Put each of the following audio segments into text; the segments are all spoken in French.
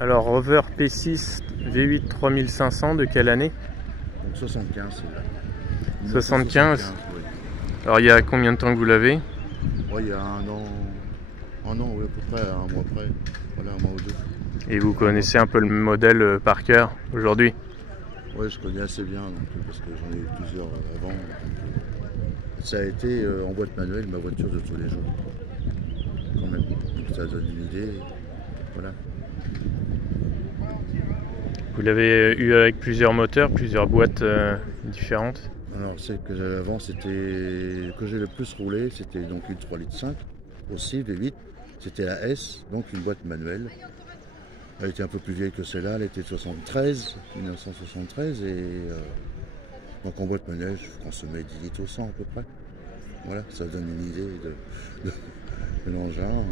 Alors Rover P6 V8 3500 de quelle année? Donc 75 celui-là. 75. Oui. Alors il y a combien de temps que vous l'avez? Ouais, il y a un an, oui, à peu près, un mois près. Voilà, un mois ou deux. Et vous connaissez un peu le modèle par cœur aujourd'hui? Oui, je connais assez bien, donc, parce que j'en ai eu plusieurs avant. Donc, ça a été en boîte manuelle ma voiture de tous les jours. Quand même. Donc ça donne une idée. Voilà. Vous l'avez eu avec plusieurs moteurs, plusieurs boîtes différentes? Alors celle que j'avais avant, c'était que j'ai le plus roulé, c'était donc une 3,5 litres aussi, V8. C'était la S, donc une boîte manuelle. Elle était un peu plus vieille que celle-là, elle était de 1973 et donc en boîte manuelle, je consommais 10 litres au 100 à peu près. Voilà, ça donne une idée de l'engin.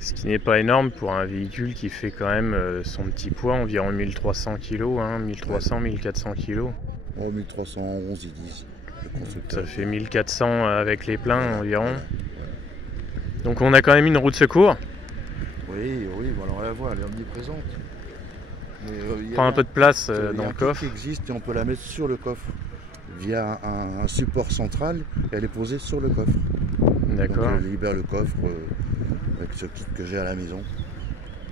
Ce qui n'est pas énorme pour un véhicule qui fait quand même son petit poids, environ 1300 kg, hein, 1300-1400 kg. Oh, 1311 ils disent. Ça fait 1400 avec les pleins voilà, environ. voilà. Donc on a quand même une roue de secours. Oui, bon, alors on la voit, elle est omniprésente. Prend un peu de place dans le coffre. Qui existe et on peut la mettre sur le coffre via un support central et elle est posée sur le coffre. D'accord. Donc je libère le coffre avec ce kit que j'ai à la maison.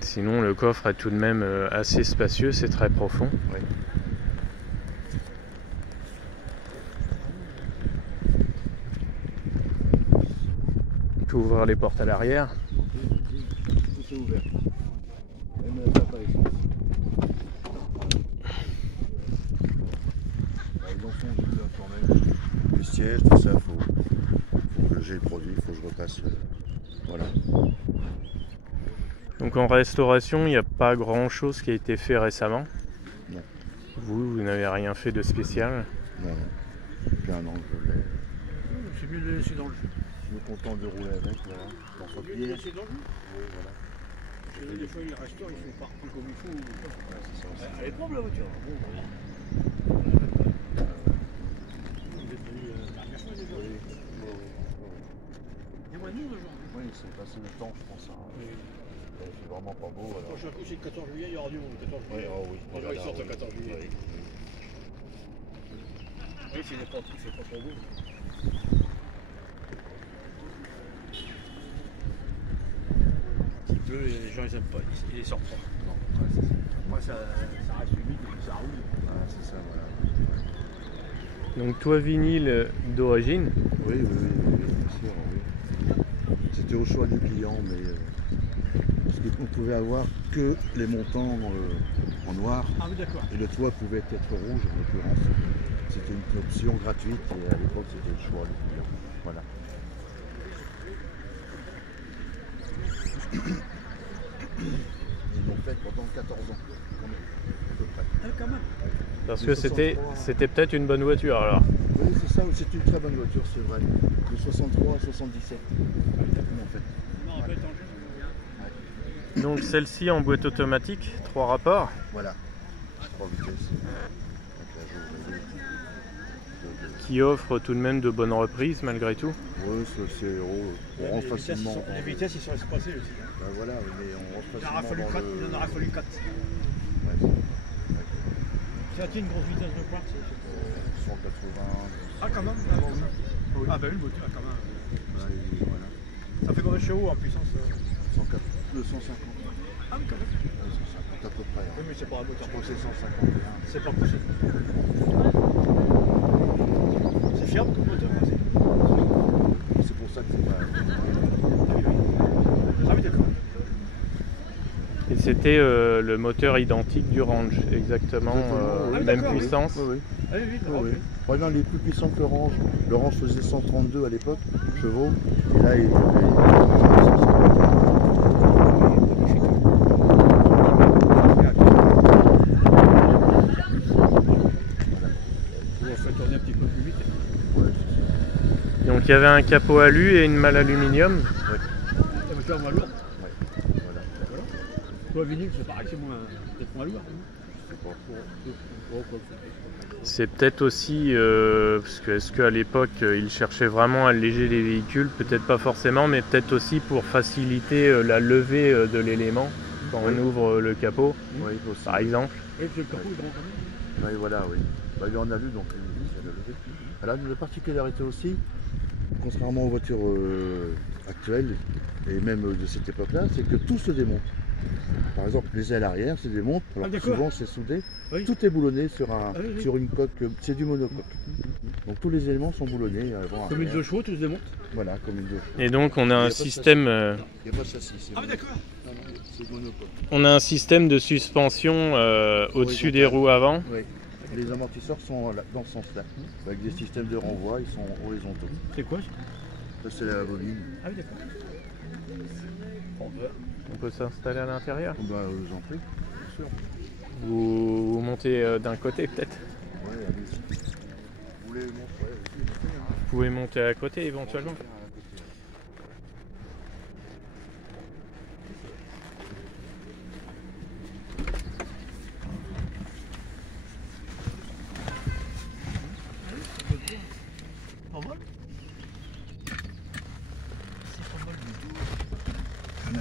Sinon le coffre est tout de même assez spacieux, c'est très profond. Oui. On peut ouvrir les portes à l'arrière. Tout est ouvert. Même la table à essence. Dans son jus quand même. Le siège, tout ça, faut que j'ai le produit, il faut que je repasse. Voilà. Donc en restauration, il n'y a pas grand chose qui a été fait récemment. Non. Vous n'avez rien fait de spécial? Non. Depuis un an que je l'ai. C'est mieux de le laisser dans le jus. Je suis content de rouler avec, voilà. C'est mieux de le laisser dans le jus. Oui, voilà. Parce que des fois, les restaurants, ils font pas comme il faut. Ouais, c'est ça aussi. Elle est propre la voiture. Bon, vous êtes venu la dernière fois déjà. Oui. Il y a moins de monde aujourd'hui. Oui, c'est passé le temps, je pense. Hein. Oui. Il fait vraiment pas beau. Alors. Prochain coup, c'est le 14 juillet, il y aura du monde. 14 Oui, juillet. oh oui. On va y sortir le 14 juillet. Oui. Oui, c'est pas trop beau. S'il pleut, les gens ils aiment pas, ils les sortent pas. Non, ouais, c'est ça. Moi ça reste humide et puis ça roule. Ah, c'est ça, voilà. Donc toi vinyle d'origine? Oui, bien sûr, oui. C'était au choix du client, mais parce qu'on pouvait avoir que les montants en noir Ah oui, d'accord. et le toit pouvait être rouge en l'occurrence. C'était une option gratuite et à l'époque c'était le choix du client. Voilà. Ils l'ont fait pendant 14 ans, quand même, à peu près. Ah, quand même. Parce De que 63. c'était peut-être une bonne voiture alors. Oui, c'est ça, c'est une très bonne voiture, c'est vrai. De 63 à 77. En fait. Non, en fait, en jus. Donc celle-ci en boîte automatique, 3 rapports. Voilà. 3 vitesses. Donc là, Qui offre tout de même de bonnes reprises malgré tout. oui, c'est on rentre facilement. Les vitesses, ils sont espacés aussi. Ben voilà, mais on rentre Il en aura facilement fallu dans 4. Il en aura fallu 4. Ouais, Ça tient une grosse vitesse de quoi 180. Ah, quand même. Oui. Ah, bah une voiture, quand même. Ben, et voilà. Ça fait combien de chevaux en puissance 250. Ah, oui, quand même. 250 à peu près. Oui, mais c'est pas un moteur. Je crois que c'est 151. C'est pas possible. C'est fiable comme moteur aussi. C'est pour ça que c'est pas. Ah oui, d'accord. Et c'était le moteur identique du Range, exactement, Ah oui, même d'accord, oui. puissance. Oui, oui. Allez, vite, Oui, oui. Ouais, non, il est plus puissant que le Range. Le Range faisait 132 à l'époque, chevaux. Et là, il On va faire tourner un petit peu plus vite. Donc il y avait un capot alu et une malle aluminium. La voiture moins lourde. voilà. Toi, vinyle, c'est pareil, c'est peut-être moins lourd. C'est peut-être aussi, parce que est-ce qu'à l'époque ils cherchaient vraiment à alléger les véhicules? Peut-être pas forcément, mais peut-être aussi pour faciliter la levée de l'élément. quand Oui. on ouvre le capot, Oui, aussi. par exemple. Oui, parce que le capot est grand quand même. Oui, voilà, oui. Bah, il en a lu, donc ça l'a levé. Alors, la particularité aussi, contrairement aux voitures actuelles, et même de cette époque-là, c'est que tout se démonte. Par exemple, les ailes arrière se démontent, alors que d'accord. souvent c'est soudé. Oui. Tout est boulonné sur, oui. sur une coque, c'est du monocoque. Donc tous les éléments sont boulonnés avant, Comme une arrière. 2 chevaux, tout se démonte. Voilà, comme une 2 chevaux. Et donc on a Il y a un pas de système, Il n'y a pas de châssis, c'est Ah oui, d'accord. c'est monocoque. on a un système de suspension au-dessus des roues avant. Oui. Les amortisseurs sont dans ce sens-là, avec des systèmes de renvoi, ils sont horizontaux. C'est quoi ça? Ça c'est la bobine. Ah oui, d'accord. On peut s'installer à l'intérieur. Bah, j'en prie, bien sûr. Vous montez d'un côté peut-être. Ouais, allez-y. Vous voulez montrer hein. Vous pouvez monter à côté éventuellement. Pas mal. C'est pas mal du tout.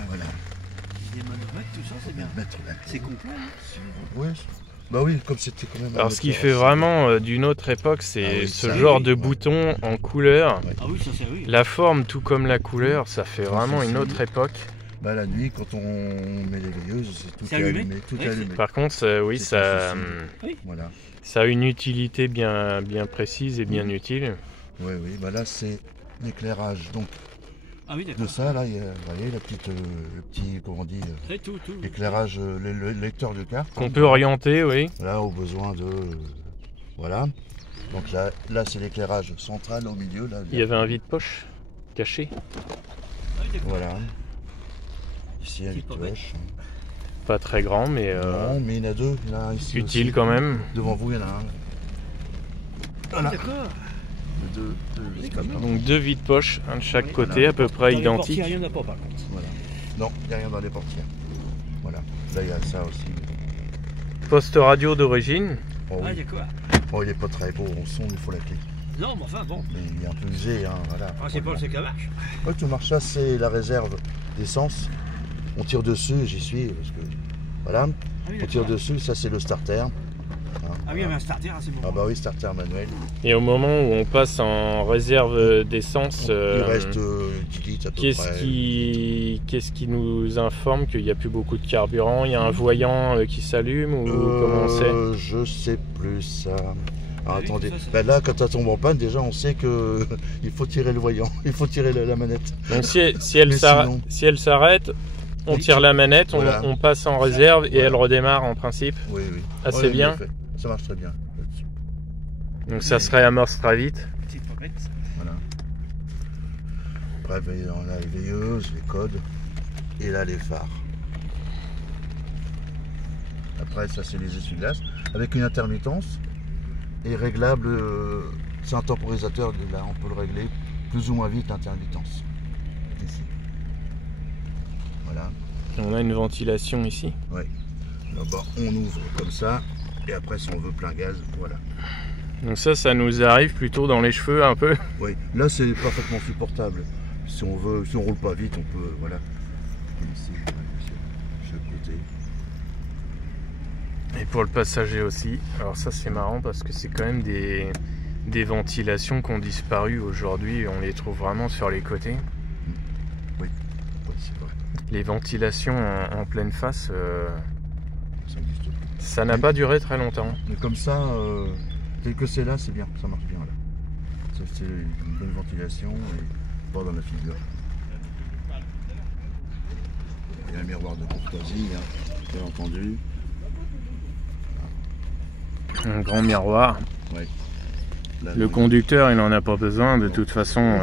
Voilà. Les manomètres, tout ça, c'est bien. C'est complet. Hein. Oui. Bah oui, comme c'était quand même. Alors ce qui fait vraiment d'une autre époque, c'est Ah oui, ce ça, genre oui. de bouton en couleur. Ah oui, ça c'est oui. La forme tout comme la couleur, ça fait vraiment une autre époque. Bah la nuit, quand on met les veilleuses, tout C'est est allumé. allumé. Tout Oui, est allumé. Par contre, oui, C'est ça, pas Voilà. ça a une utilité bien précise et bien utile. Oui, oui. Bah là, c'est l'éclairage. Donc Ah oui, de d'accord. ça, là, il y a, vous voyez, la petite, le petit, comment on dit, C'est tout. l'éclairage, le lecteur de carte. Qu'on peut orienter, oui. Là, au besoin de, voilà. Donc là, c'est l'éclairage central au milieu. Là, Il y avait un vide-poche caché. Ah oui, d'accord. Voilà. Ici, un Petite vide-poche. Pas très grand, mais Non, mais il y en a deux. Il y en a un ici utile aussi. quand même. Devant vous, il y en a un. Ah, Voilà. d'accord. Deux quand même. Donc deux vides-poches, un de chaque Oui, côté, voilà. à peu près Dans les identiques. portières, il n'y en a pas par contre. Voilà. Non, il n'y a rien dans les portières. Voilà. Là, il y a ça aussi. Poste radio d'origine. Oh, Ah oui. d'accord. Bon, il n'est pas très beau en son, il faut la clé. Non, mais enfin bon. Mais il est un peu usé, hein, voilà. Ah, c'est pas le que ça marche. Ouais, tout marche, ça, c'est la réserve d'essence. On tire dessus, j'y suis, parce que, voilà. Ah oui, On tire d'accord. dessus, ça, c'est le starter. Hein, Ah oui, il y avait un starter à ces moments. Ah bah oui, starter manuel. Et au moment où on passe en réserve d'essence, Il reste 10 litres à peu près. qu'est-ce qui nous informe qu'il n'y a plus beaucoup de carburant? Il y a un voyant qui s'allume ou comment on sait? Je sais plus ça. Alors, Ah oui, attendez, ça, ben là quand ça tombe en panne, déjà on sait que il faut tirer le voyant, il faut tirer la manette. Donc si elle Mais sinon- si elle s'arrête, on Oui. tire la manette, Voilà. on passe en réserve et Voilà. elle redémarre en principe. Oui, oui. Assez Ouais, bien. fait. Ça marche très bien là-dessus. Donc ça se réamorce très vite. Petite pommette. Voilà. Après, on a les veilleuses, les codes, et là les phares. Après, ça c'est les essuie-glaces, avec une intermittence, et réglable, c'est un temporisateur, là on peut le régler plus ou moins vite, l'intermittence. Ici. Voilà. On a une ventilation ici. Là-bas, on ouvre comme ça, et après si on veut plein gaz, voilà. Donc ça nous arrive plutôt dans les cheveux un peu. Oui, là c'est parfaitement supportable. Si on veut, si on roule pas vite, on peut, voilà. Ici, chaque côté. Et pour le passager aussi. Alors ça c'est marrant parce que c'est quand même des ventilations qui ont disparu aujourd'hui. On les trouve vraiment sur les côtés. Oui, c'est vrai. Les ventilations en pleine face, Ça existe plus. ça n'a pas duré très longtemps. Mais comme ça, tel que c'est là, c'est bien, ça marche bien là. C'est une bonne ventilation et pas dans la figure. Il y a un miroir de courtoisie, hein, bien entendu. Un grand miroir. Là, Le conducteur, il n'en a pas besoin. De toute façon,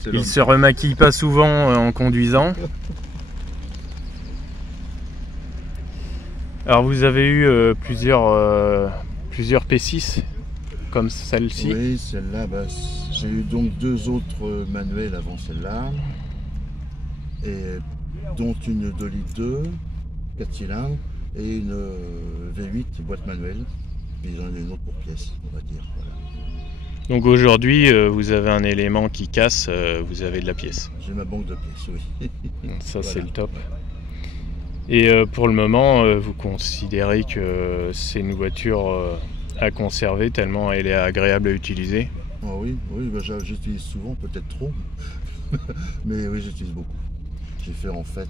c'est il l'homme. se remaquille pas souvent en conduisant. Alors vous avez eu plusieurs P6 comme celle-ci. Oui, celle-là, bah, j'ai eu donc deux autres manuels avant celle-là, et dont une 2 litres 2, 4 cylindres, et une V8 boîte manuelle. Et j'en ai une autre pour pièce, on va dire. Voilà. Donc aujourd'hui, vous avez un élément qui casse, vous avez de la pièce. J'ai ma banque de pièces, oui. Donc ça c'est Voilà. le top. Et pour le moment, vous considérez que c'est une voiture à conserver tellement elle est agréable à utiliser? Ah oui, oui, bah, j'utilise souvent, peut-être trop, mais oui, j'utilise beaucoup. J'ai fait en fait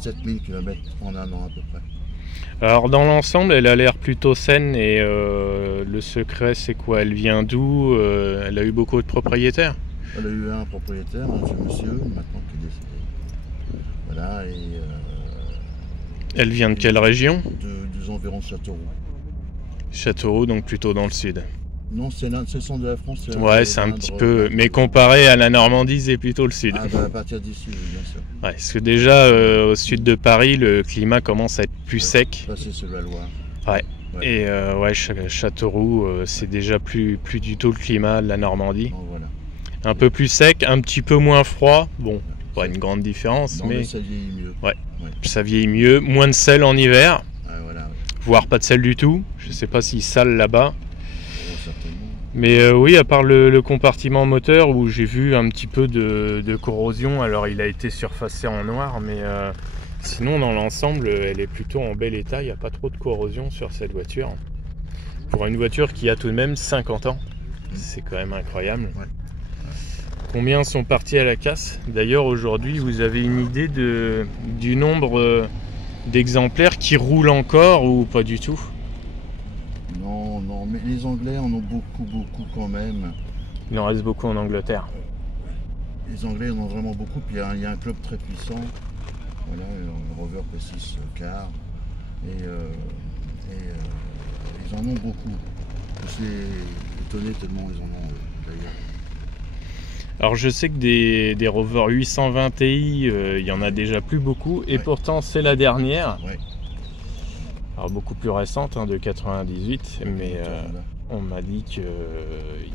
7000 km en un an à peu près. Alors dans l'ensemble, elle a l'air plutôt saine et le secret c'est quoi? Elle vient d'où? Elle a eu beaucoup de propriétaires? Elle a eu un propriétaire, un vieux monsieur, maintenant qui est décédé. Voilà, et Elle vient de quelle région? des environs de Châteauroux. Châteauroux, donc plutôt dans le sud. Non, c'est le centre de la France. Ouais, c'est un petit peu... Mais comparé à la Normandie, c'est plutôt le sud. Ah bah à partir d'ici, oui, bien sûr. Ouais, parce que déjà, au sud de Paris, le climat commence à être plus sec. Passer sur la Loire. Ouais. Et ouais, Châteauroux, c'est déjà plus du tout le climat de la Normandie. Bon, voilà. Un peu plus sec, un petit peu moins froid. Bon, pas une grande différence, Non, mais ça vieillit mieux. Ouais. Ça vieillit mieux. Moins de sel en hiver. Ah, voilà, Voire pas de sel du tout. Je sais pas s'il sale là-bas. certainement. Mais oui, à part le compartiment moteur où j'ai vu un petit peu de corrosion, alors il a été surfacé en noir, mais sinon dans l'ensemble elle est plutôt en bel état, il n'y a pas trop de corrosion sur cette voiture. Pour une voiture qui a tout de même 50 ans, c'est quand même incroyable. Ouais. Combien sont partis à la casse? D'ailleurs aujourd'hui vous avez une idée du nombre d'exemplaires qui roulent encore ou pas du tout? Non, non, mais les Anglais en ont beaucoup quand même. Il en reste beaucoup en Angleterre. Les Anglais en ont vraiment beaucoup, puis il y a un club très puissant. Voilà, le Rover P6 car. Et ils en ont beaucoup. Je suis étonné tellement ils en ont d'ailleurs. Alors je sais que des Rover 820 Ti, il y en a déjà plus beaucoup, et pourtant c'est la dernière. Ouais. Alors beaucoup plus récente, hein, de 98, mais on m'a dit qu'il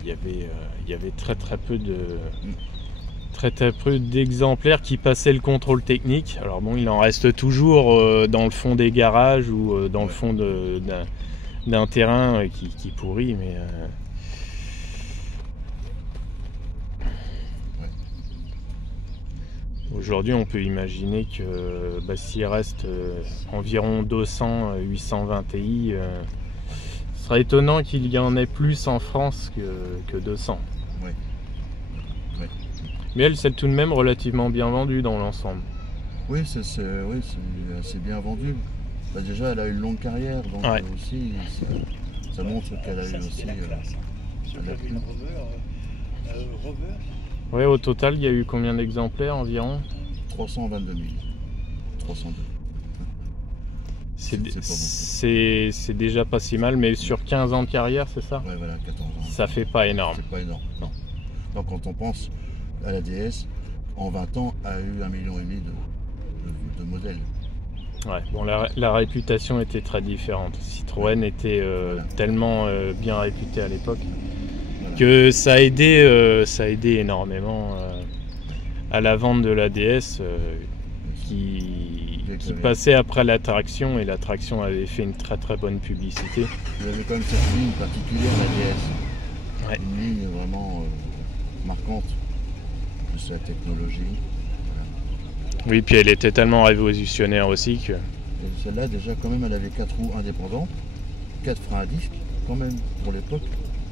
y avait très peu d'exemplaires qui passaient le contrôle technique. Alors bon, il en reste toujours dans le fond des garages ou dans le fond d'un terrain qui pourrit, mais aujourd'hui, on peut imaginer que s'il reste environ 200 820 Ti, ce serait étonnant qu'il y en ait plus en France que 200. Ouais. Ouais. Mais elle, c'est tout de même relativement bien vendue dans l'ensemble. Oui, c'est assez bien vendu. Bah, déjà, elle a eu une longue carrière, donc aussi, ça montre qu'elle a eu aussi... Ouais, au total, il y a eu combien d'exemplaires environ? 322 000. 302. C'est déjà pas si mal, mais sur 15 ans de carrière, c'est ça? Ouais, voilà, 14 ans. Ça fait pas énorme. C'est pas énorme, non. Donc quand on pense à la DS, en 20 ans, a eu 1,5 million de modèles. Ouais, bon, la réputation était très différente. Citroën était tellement bien réputé à l'époque que ça a aidé énormément à la vente de la DS qui passait après l'attraction, et l'attraction avait fait une très bonne publicité. Il y avait quand même cette ligne particulière, la DS. Ouais. Une ligne vraiment marquante de sa technologie. Voilà. Oui, puis elle était tellement révolutionnaire aussi que... Celle-là, déjà, quand même, elle avait 4 roues indépendants, 4 freins à disque, quand même, pour l'époque,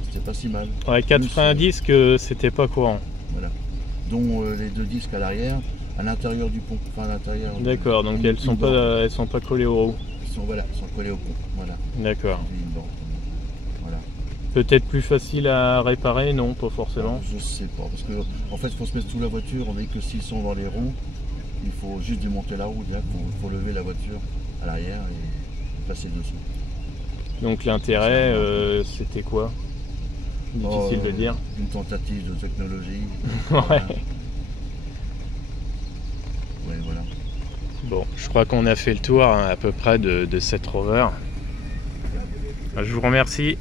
c'était pas si mal. Ouais, 4 freins à disque, c'était pas courant. Voilà. Dont les 2 disques à l'arrière, à l'intérieur du pont. Enfin, à l'intérieur. D'accord, donc elles sont pas collées aux roues. Elles sont collées au pont, voilà. D'accord. Voilà. Peut-être plus facile à réparer? Non, pas forcément. Je sais pas, parce que en fait, il faut se mettre sous la voiture, on n'est que 600 dans les roues. Il faut juste démonter la roue, il faut lever la voiture à l'arrière et passer dessous. Donc l'intérêt, c'était quoi? Difficile de dire. Une tentative de technologie. Ouais. Ouais, voilà. Bon, je crois qu'on a fait le tour à peu près de cette Rover. Je vous remercie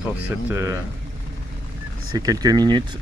pour ces quelques minutes.